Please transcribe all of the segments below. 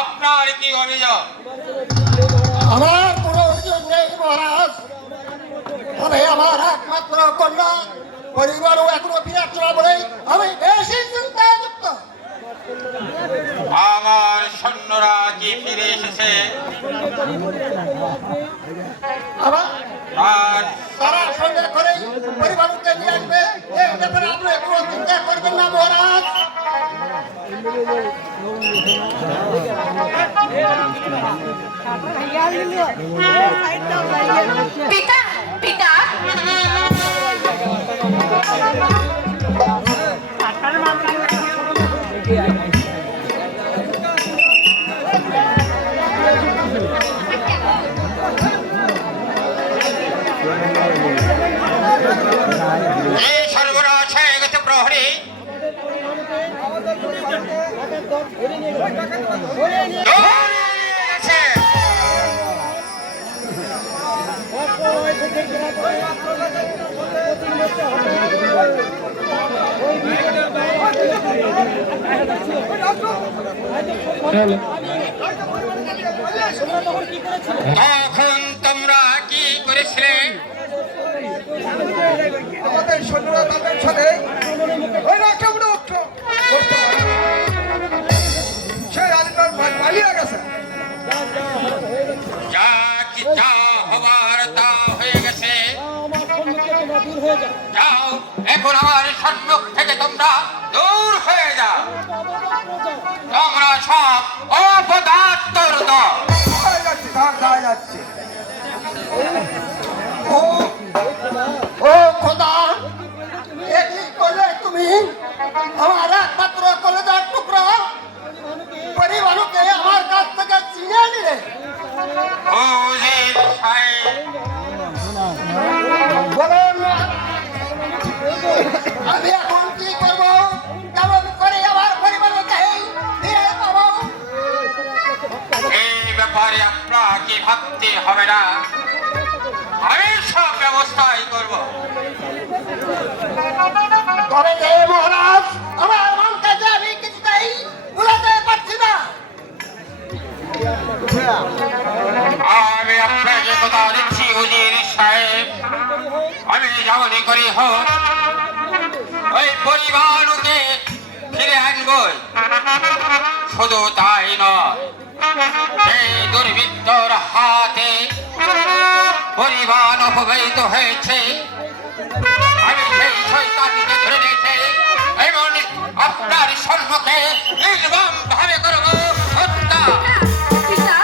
আপনার কি অভিযোগ? আমার কোনো অভিযোগ নেই মহারাজ। আমি আমার একমাত্র কন্যা পরিবারও এখনো ফিরে আসছে না বলেই আমি বেশি চিন্তাযুক্ত। আমার সৈন্যরা কি ফিরে এসেছে? আর তারা সঙ্গে করেই পরিবারকে নিয়ে আসবে, এই ব্যাপারে আপনি কোনো চিন্তা করবেন না মহারাজ। পিতা পিতা এই সর্বনাশ হয়ে গেছে প্রহরী। তখন তোমরা কি করেছিলে? আমাদের সৈন্যরা তাদের সাথে ওই রাষ্ট্রগুলো সে আলিদার পালিয়ে গেছে। যা কি যা হবার তা হয়ে গেছে। যাও এখন আমার সম্মুখ থেকে তোমরা দূর হয়ে যাও। তোমরা সব অপদার্থর দল। যাচ্ছে ও ও খোদা, এ কি করলে তুমি? আমার একমাত্র কলেজার টুকরা পরিবারকে আমার কাছ থেকে ছিনিয়ে নিলে। উজির সাহেব, বলুন আমি এখন কি করব? কেমন করে আমার পরিবারকে ফিরে পাবো? এই ব্যাপারে আপনাকে ভাবতে হবে না, আমি সব ব্যবস্থাই করব। তবে যে মহারাজ, আমার মনকে যে আমি কিছুতেই ভুলাতে পারছি না। আমি আপনাকে কথা দিচ্ছি উজির সাহেব, আমি যেমনই করি হোক ওই পরিবারকে ফিরে আনবই। শুধু তাই নয়, এই দুর্বৃত্তর হাতে পরিবার অপব্যয়িত হয়েছে। আমি সেই শয়তানকে ধরে নিয়েছি এবং আপনার সম্মুখে নির্মম ভাবে করবো হত্যা। পিতা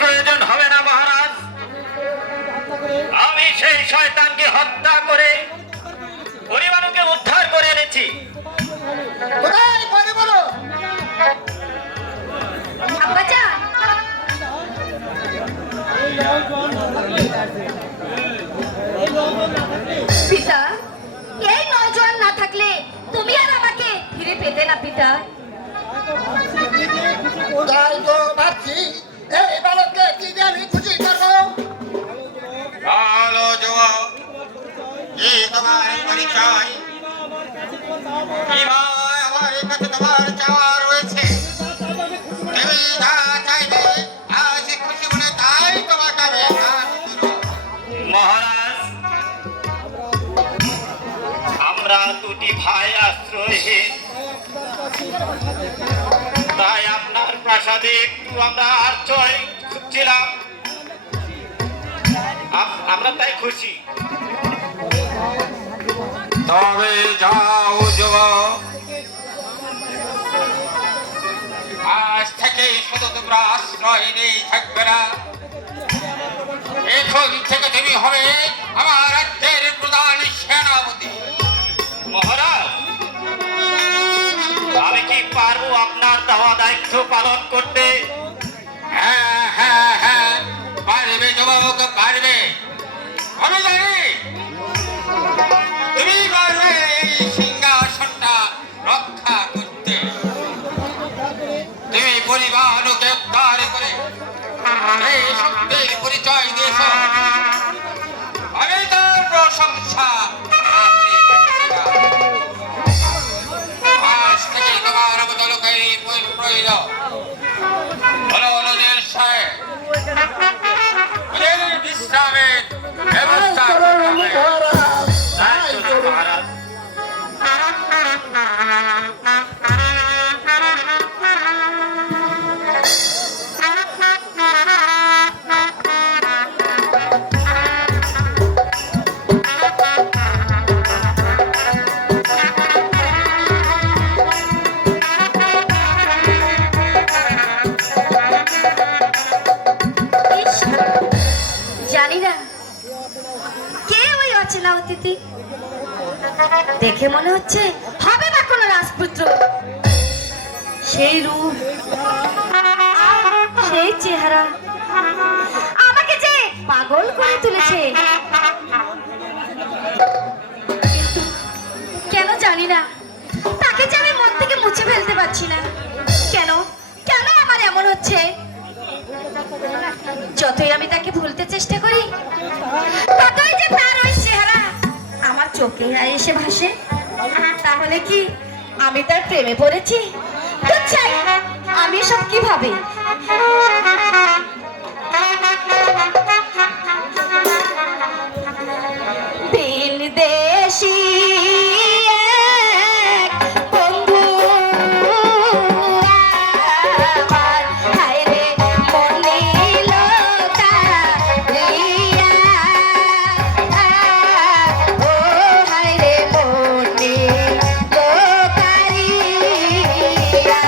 প্রয়োজন হবে না মহারাজ, আমি সেই শয়তানকে হত্যা করে পরিবারকে উদ্ধার করে এনেছি। কোথায় পরিবার? আব্বাজান পিতা, এই নয়জন না থাকলে তুমি আর আমাকে ফিরে পেতে না পিতা। তাই তো ভাবছি এই বালককে কি দিয়ে আমি খুশি করবো। ভালো জবাব, কি তোমার পরিচয়? আমার কাছে তোমার চাওয়া রয়েছে। তুমি যা চাইবে আজ খুশি মনে তাই তোমাকে আমি দান করব। মহারাজ, আমরা দুটি ভাই আশ্রয়হীন, তাই আপনার প্রাসাদে একটু আমরা আশ্রয় খুঁজছিলাম। আমরা তাই খুশি। তবে যাও যুবক, আজ থেকে শুধু তোমরা আশ্রয় নেই থাকবে না, এখন থেকে তুমি হবে আমার রাজ্যের প্রধান সেনাপতি। মহারাজ, আমি কি পারবো আপনার দেওয়া দায়িত্ব পালন করতে? হ্যাঁ হ্যাঁ হ্যাঁ, পারবে যুবক, পারবে। আমি জানি তুমি পারবে এই সিংহাসনটা রক্ষা করতে। তুমি পরিবারকে উদ্ধার করে এই শক্তির পরিচয় দিয়েছ, আমি তার প্রশংসা ইস, জানি না কে ওই অচেনা অতিথি। দেখে মনে হচ্ছে হবে না কোনো রাজপুত্র। সেই রূপ, সেই চেহারা আমাকে যে পাগল করে তুলেছে। কিন্তু কেন জানি না, তাকে যে আমি মন থেকে মুছে ফেলতে পারছি না। কেন কেন আমার এমন হচ্ছে? যতই আমি তাকে ভুলতে চেষ্টা করি, ততই যে তার ওই চেহারা আমার চোখে এসে ভাসে। তাহলে কি আমি তার প্রেমে পড়েছি? তো চাই আমি সব কিভাবে? ভিন দেশি এক বন্ধু আমার, হায় রে মন নিল কাড়িয়া। ও হায় রে মন নিল কাড়িয়া।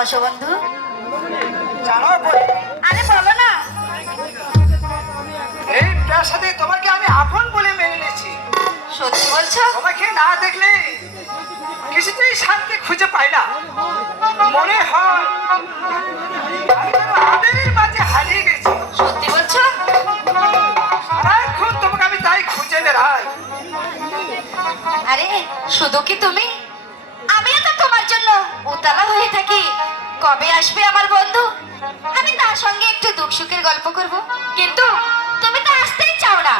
ভালোবাসো বন্ধু? জানো পরি, আরে বলো না। এই প্রাসাদে তোমাকে আমি আপন বলে মেনে নিয়েছি। সত্যি বলছো? তোমাকে না দেখলে কিছুতেই শান্তি খুঁজে পাই না। মনে হয় আমি যেন আঁধারের মাঝে হারিয়ে গেছি। সত্যি বলছো? সারাক্ষণ তোমাকে আমি তাই খুঁজে বেড়াই। আরে শুধু কি তুমি, আমিও তো তোমার জন্য উতলা হয়ে থাকি। কবে আসবে আমার বন্ধু? আমি তার সঙ্গে একটু দুঃখ সুখের গল্প করব, কিন্তু তুমি তো আসতেই চাও না।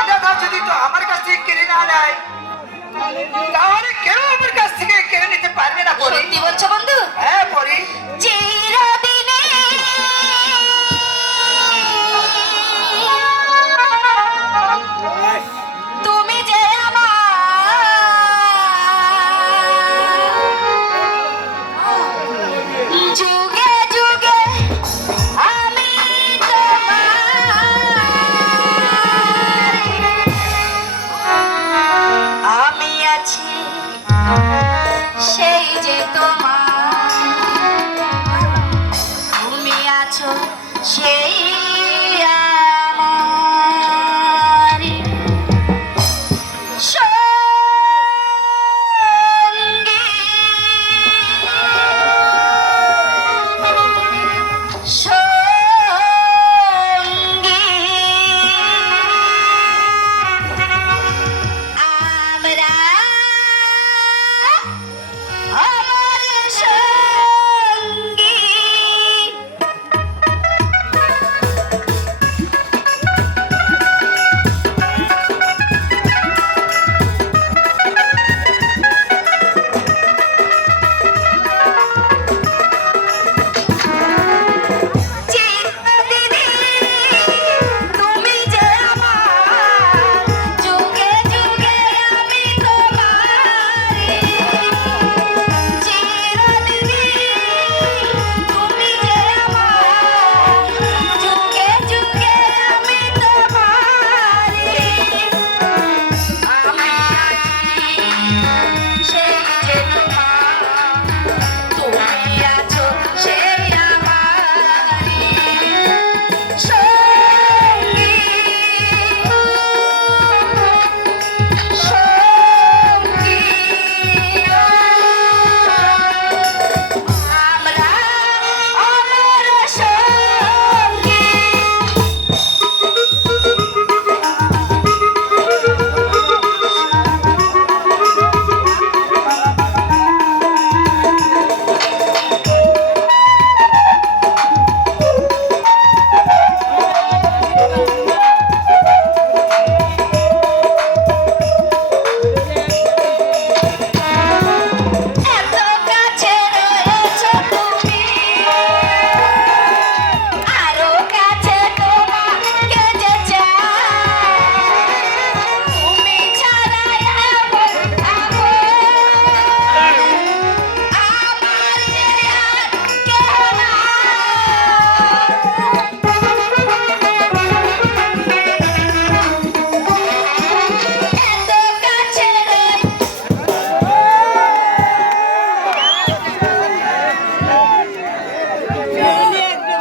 এটা যদি তো আমার কাছ থেকে কেড়ে না নেয়, তাহলে কেউ আমার কাছ থেকে কেড়ে নিতে পারবে না। পরি, সত্যি বলছো বন্ধু? হ্যাঁ পরি, চিরদিনে তুমি যে আমার, যুগে যুগে আমি তোমার, আমি আছি সেই যে তোমার, তুমি আছো সেই